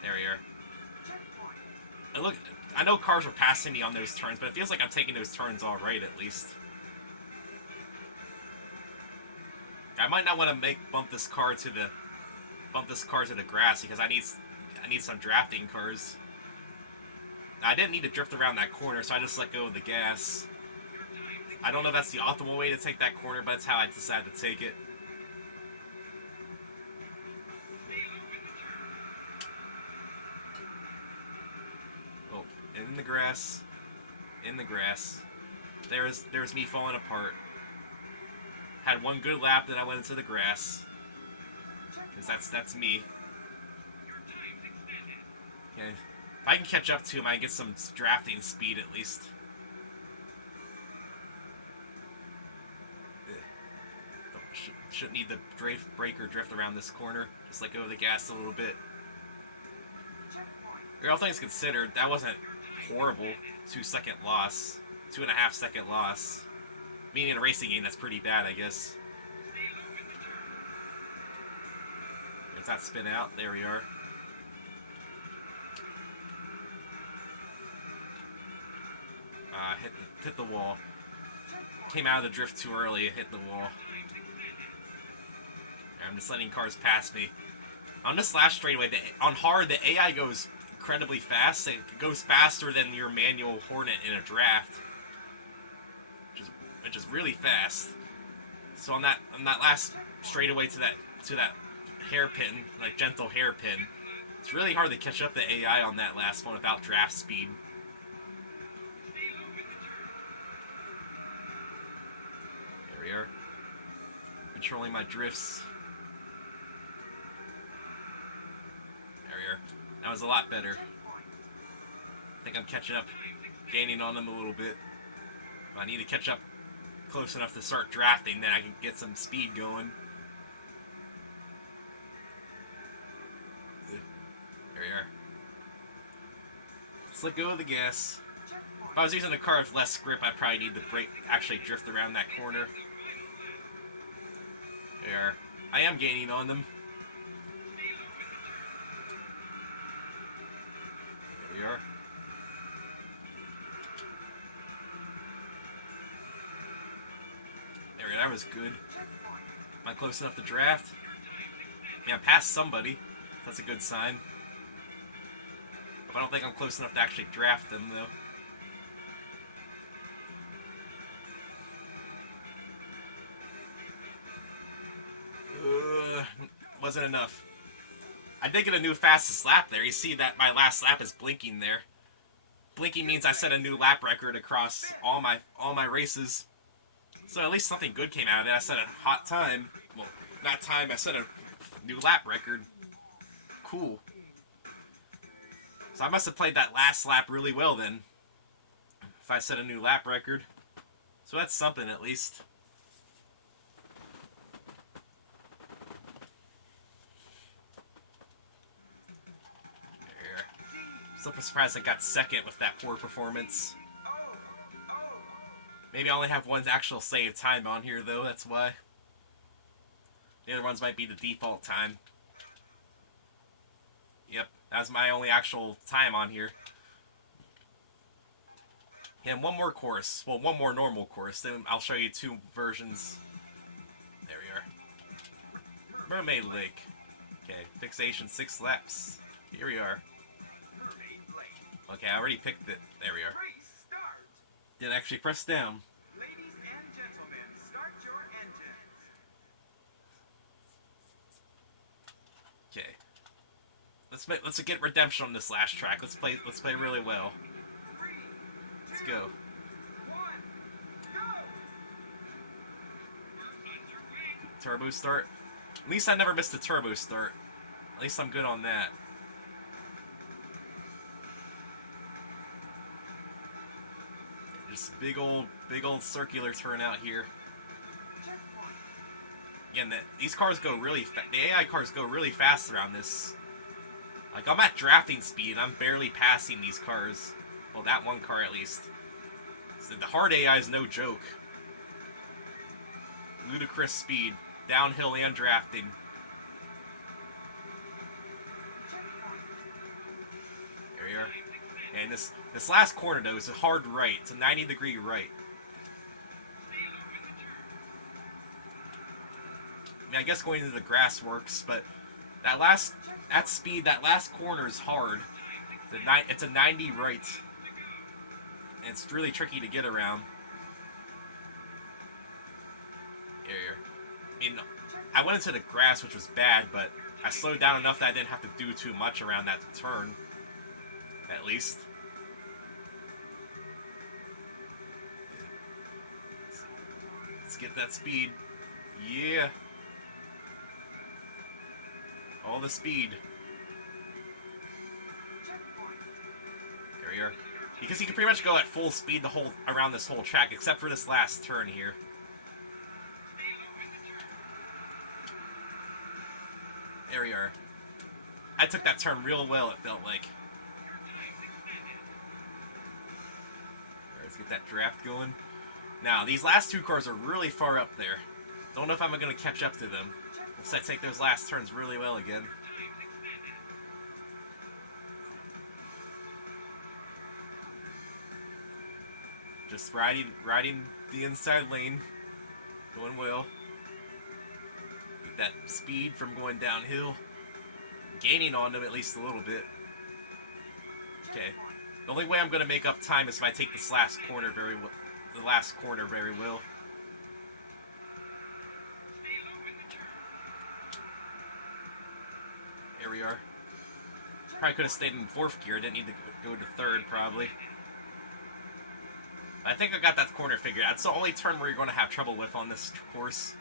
There we are. And look, I know cars were passing me on those turns, but it feels like I'm taking those turns all right at least. I might not want to bump this car to the grass because I need some drafting cars. I didn't need to drift around that corner, so I just let go of the gas. I don't know if that's the optimal way to take that corner, but that's how I decided to take it. Oh, in the grass. In the grass. There's me falling apart. Had one good lap, then I went into the grass. Because that's me. Okay. If I can catch up to him, I can get some drafting speed at least. Shouldn't need the brake or drift around this corner. Just let go of the gas a little bit. All things considered, that wasn't horrible. 2-second loss. 2.5-second loss. Meaning in a racing game, that's pretty bad, I guess. Does that spin out? There we are. Hit the wall. Came out of the drift too early, hit the wall. I'm just letting cars pass me. On this last straightaway, on hard, the AI goes incredibly fast. It goes faster than your manual Hornet in a draft, which is really fast. So on that last straightaway to that hairpin, like gentle hairpin, it's really hard to catch up the AI on that last one without draft speed. There we are. Controlling my drifts. That was a lot better. I think I'm catching up, gaining on them a little bit. I need to catch up close enough to start drafting, then I can get some speed going. There we are. Let's let go of the gas. If I was using a car with less grip, I'd probably need to actually drift around that corner. There. I am gaining on them. There we are. There we are. That was good. Am I close enough to draft? Yeah, I'm past somebody. That's a good sign. But I don't think I'm close enough to actually draft them, though. Wasn't enough. I did get a new fastest lap there. You see that my last lap is blinking there. Blinking means I set a new lap record across all my races. So at least something good came out of it. I set a hot time. Well, not time. I set a new lap record. Cool. So I must have played that last lap really well then, if I set a new lap record. So that's something at least. Still surprised I got second with that poor performance. Maybe I only have one actual save time on here though, that's why. The other ones might be the default time. Yep, that's my only actual time on here. And one more course. Well, one more normal course. Then I'll show you two versions. There we are. Mermaid Lake. Okay, fixation 6 laps. Here we are. Okay, I already picked it. There we are. Didn't actually press down. Ladies and gentlemen, start your engines. Okay. Let's get redemption on this last track. Let's play really well. 3, Let's 2, go. 1, go! Turbo start. At least I never missed a turbo start. At least I'm good on that. Just big old circular turnout here. Again, these cars go really the AI cars go really fast around this. Like, I'm at drafting speed, I'm barely passing these cars. Well, that one car at least. So the hard AI is no joke. Ludicrous speed, downhill and drafting. There we are. And this last corner, though, is a hard right. It's a 90-degree right. I mean, I guess going into the grass works, but that last corner is hard. It's a 90 right. And it's really tricky to get around. Here. I mean, I went into the grass, which was bad, but I slowed down enough that I didn't have to do too much around that turn. At least. Let's get that speed. Yeah. All the speed. Because you can pretty much go at full speed around this whole track, except for this last turn here. There we are. I took that turn real well, it felt like. Let's get that draft going. Now, these last two cars are really far up there. Don't know if I'm going to catch up to them. Unless I take those last turns really well again. Just riding the inside lane. Going well. Get that speed from going downhill. Gaining on them at least a little bit. Okay. The only way I'm going to make up time is if I take this last corner very well. The last corner very well. There we are. Probably could have stayed in fourth gear. Didn't need to go to third, probably. I think I got that corner figured out. It's the only turn where you're going to have trouble with on this course.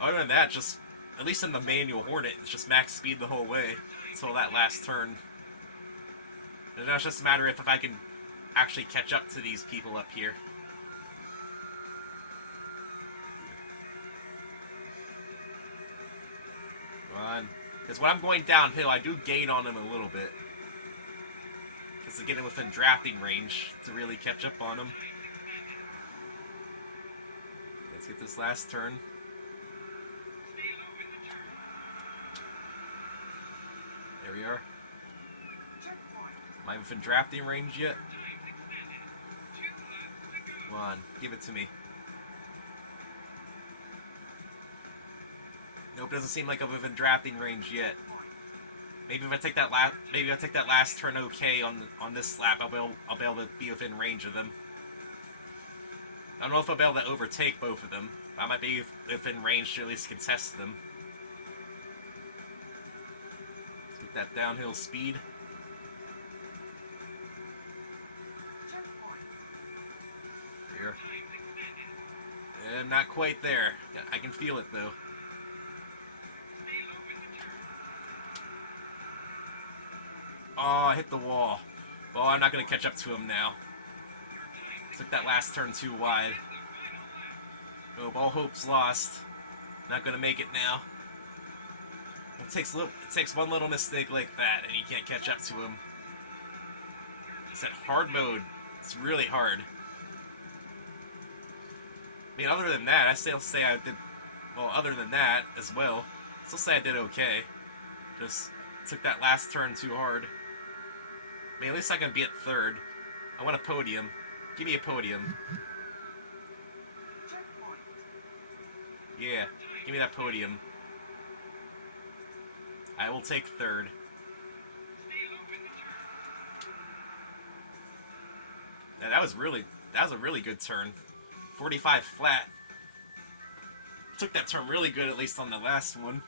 Other than that, just, at least in the manual Hornet, it's just max speed the whole way until that last turn. And now it's just a matter of if I can actually catch up to these people up here. Come on. Because when I'm going downhill, I do gain on them a little bit. Because to get it within drafting range to really catch up on them. Let's get this last turn. There we are. Am I within drafting range yet? Come on, give it to me. Nope, doesn't seem like I'm within drafting range yet. Maybe if I take that last turn okay on this lap, I'll be able to be within range of them. I don't know if I'll be able to overtake both of them. I might be within range to at least contest them. Let's get that downhill speed. Here. And not quite there. I can feel it though. Oh, I hit the wall. Oh, I'm not going to catch up to him now. Took that last turn too wide. Oh, all hope's lost. Not going to make it now. It takes one little mistake like that, and you can't catch up to him. It's that hard mode. It's really hard. I mean, other than that, I still say I did... Well, other than that, as well, I still say I did okay. Just took that last turn too hard. I mean, at least I can be at third. I want a podium. Give me a podium. Yeah, give me that podium. I will take third. Yeah, that was a really good turn. 45 flat. Took that turn really good, at least on the last one.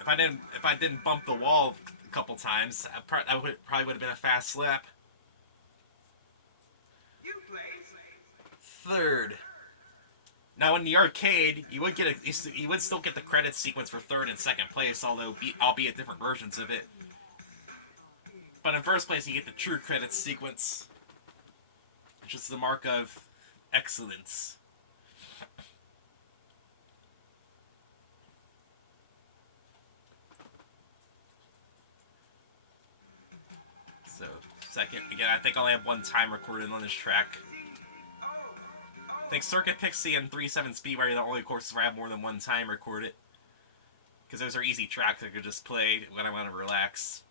If I didn't bump the wall a couple times, I probably would have been a fast lap. Third. Now in the arcade, you would still get the credits sequence for third and second place, albeit different versions of it. But in first place, you get the true credits sequence, which is the mark of excellence. So, second, again, I think I only have one time recorded on this track. I think Circuit Pixie and 3.7 Speedway are the only courses where I have more than one time recorded. Because those are easy tracks I could just play when I want to relax.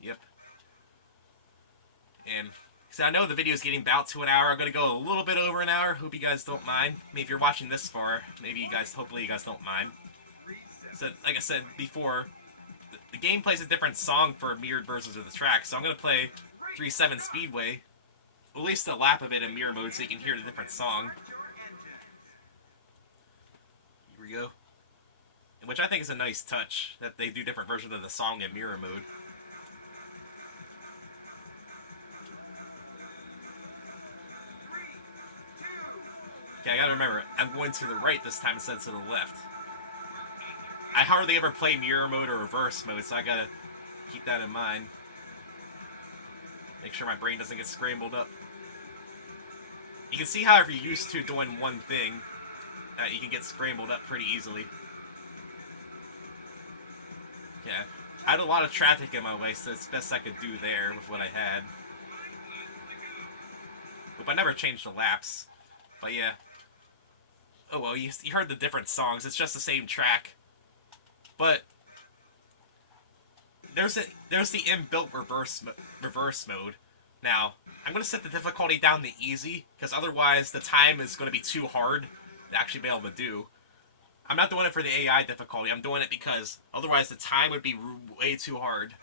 Yep. And, so I know the video is getting about to an hour. I'm going to go a little bit over an hour. Hope you guys don't mind. I mean, if you're watching this far, hopefully you guys don't mind. So, like I said before, the game plays a different song for mirrored versions of the track. So I'm going to play 3.7 Speedway. At least a lap of it in mirror mode so you can hear the different song. Here we go. Which I think is a nice touch, that they do different versions of the song in mirror mode. Okay, I gotta remember, I'm going to the right this time instead of to the left. I hardly ever play mirror mode or reverse mode, so I gotta keep that in mind. Make sure my brain doesn't get scrambled up. You can see how if you're used to doing one thing, you can get scrambled up pretty easily. Yeah, I had a lot of traffic in my way, so it's best I could do there with what I had. Hope I never changed the laps. But yeah. Oh well, you heard the different songs. It's just the same track. But there's the inbuilt reverse mode. Now, I'm going to set the difficulty down to easy, because otherwise the time is going to be too hard to actually be able to do. I'm not doing it for the AI difficulty, I'm doing it because otherwise the time would be way too hard.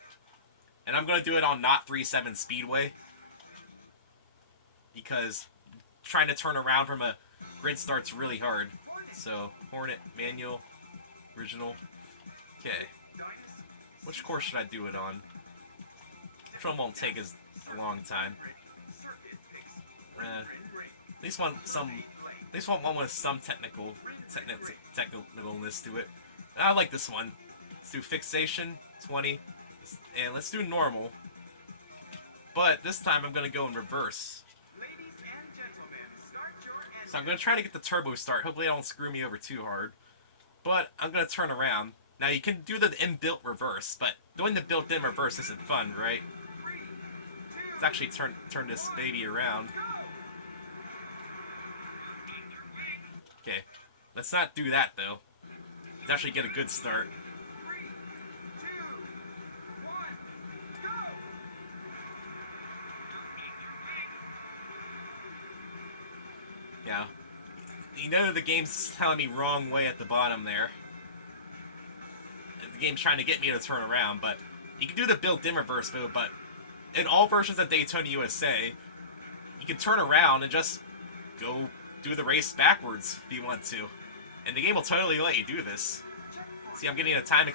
And I'm going to do it on not 3.7 Speedway, because trying to turn around from a grid start's really hard. So, Hornet, Manual, Original. Okay. Which course should I do it on? Which one won't take as a long time? At least one with some technicalness to it. I like this one. Let's do Fixation, 20, and let's do Normal. But this time I'm going to go in reverse. So I'm going to try to get the turbo start. Hopefully it don't screw me over too hard. But I'm going to turn around. Now you can do the inbuilt reverse, but doing the built-in reverse isn't fun, right? Let's actually turn this baby around. Okay, let's not do that though. Let's actually get a good start. Yeah. You know the game's telling me wrong way at the bottom there. The game's trying to get me to turn around, but you can do the built-in reverse mode, but in all versions of Daytona USA, you can turn around and just go do the race backwards if you want to. And the game will totally let you do this. See, I'm getting time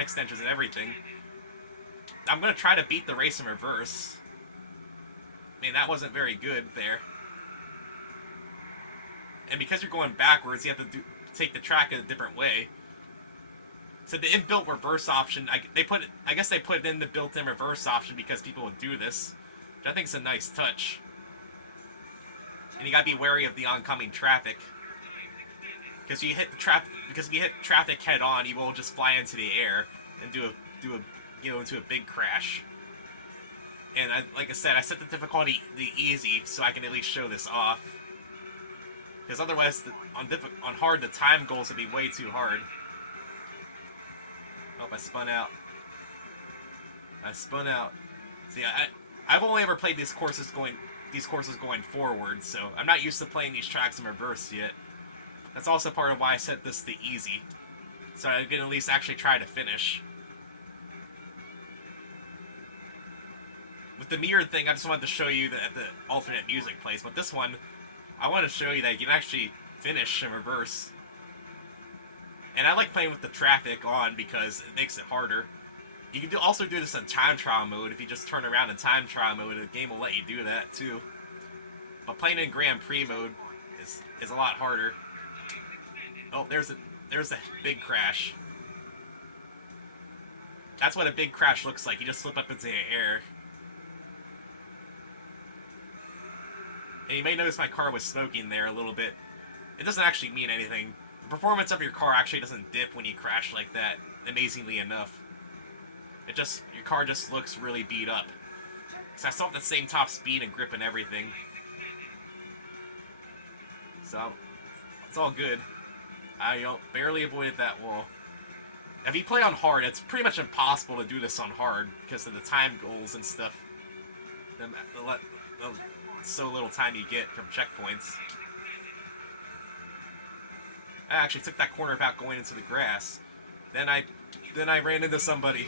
extensions and everything. I'm going to try to beat the race in reverse. I mean, that wasn't very good there. And because you're going backwards, you have to take the track in a different way. So the inbuilt reverse option, I guess they put in the built-in reverse option because people would do this, which I think is a nice touch. And you gotta be wary of the oncoming traffic, because if you hit traffic head on, you will just fly into the air and into a big crash. And like I said, I set the difficulty the easy so I can at least show this off. Because otherwise, on hard, the time goals would be way too hard. Oh, I spun out. See, I've only ever played these courses going forward, so I'm not used to playing these tracks in reverse yet. That's also part of why I set this to easy, so I can at least actually try to finish. With the mirrored thing, I just wanted to show you that the alternate music plays, but this one, I want to show you that you can actually finish in reverse. And I like playing with the traffic on because it makes it harder. You can also do this in time trial mode. If you just turn around in time trial mode, the game will let you do that too. But playing in Grand Prix mode is a lot harder. Oh, there's a big crash. That's what a big crash looks like. You just slip up into the air. And you may notice my car was smoking there a little bit. It doesn't actually mean anything. The performance of your car actually doesn't dip when you crash like that, amazingly enough. Your car just looks really beat up. So I still have the same top speed and grip and everything. So, it's all good. I barely avoided that wall. If you play on hard, it's pretty much impossible to do this on hard because of the time goals and stuff. The so little time you get from checkpoints. I actually took that corner about going into the grass. Then I ran into somebody.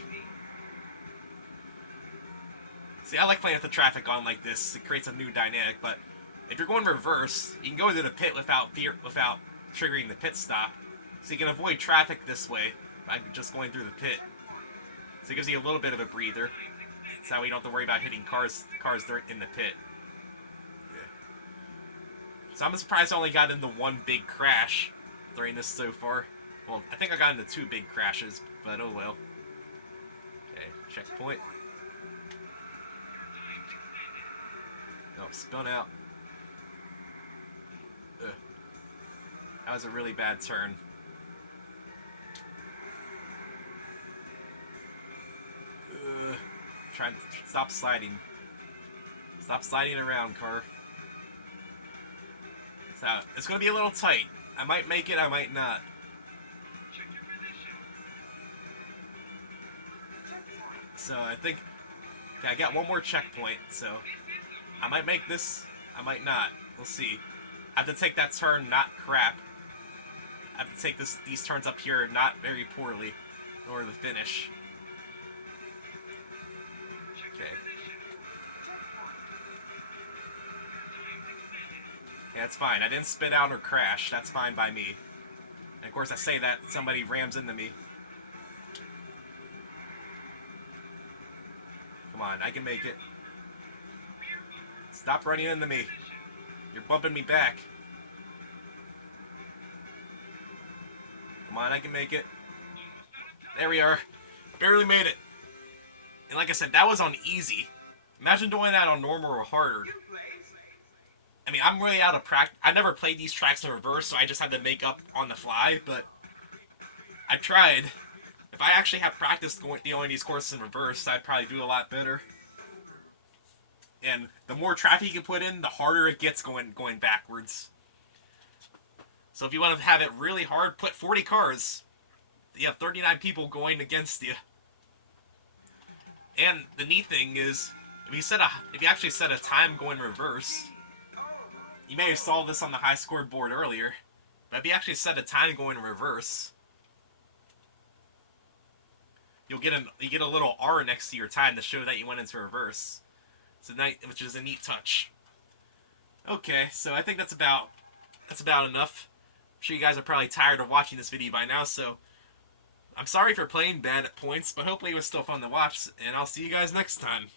See, I like playing with the traffic on like this. It creates a new dynamic, but if you're going reverse, you can go to the pit without triggering the pit stop. So you can avoid traffic this way by just going through the pit. So it gives you a little bit of a breather. So you don't have to worry about hitting cars in the pit. So I'm surprised I only got into one big crash during this so far. Well, I think I got into 2 big crashes, but oh well. Okay, checkpoint. Oh, spun out. Ugh. That was a really bad turn. Trying to stop sliding. Stop sliding around, car. So, it's going to be a little tight. I might make it, I might not. So, I think... Okay, I got one more checkpoint, so... I might make this, I might not. We'll see. I have to take that turn not crap. I have to take these turns up here not very poorly in order to finish. Okay. Yeah, that's fine. I didn't spin out or crash. That's fine by me. And of course, I say that, somebody rams into me. Come on, I can make it. Stop running into me. You're bumping me back. Come on, I can make it. There we are. Barely made it. And like I said, that was on easy. Imagine doing that on normal or harder. I mean, I'm really out of practice. I never played these tracks in reverse, so I just had to make up on the fly, but I tried. If I actually had practiced dealing these courses in reverse, I'd probably do a lot better. And the more traffic you put in, the harder it gets going backwards. So if you want to have it really hard, put 40 cars. You have 39 people going against you. And the neat thing is, if you actually set a time going reverse, you may have saw this on the high score board earlier, but if you actually set a time going reverse, you get a little R next to your time to show that you went into reverse. Which is a neat touch. Okay, so I think that's about enough. I'm sure you guys are probably tired of watching this video by now, so I'm sorry for playing bad at points, but hopefully it was still fun to watch, and I'll see you guys next time.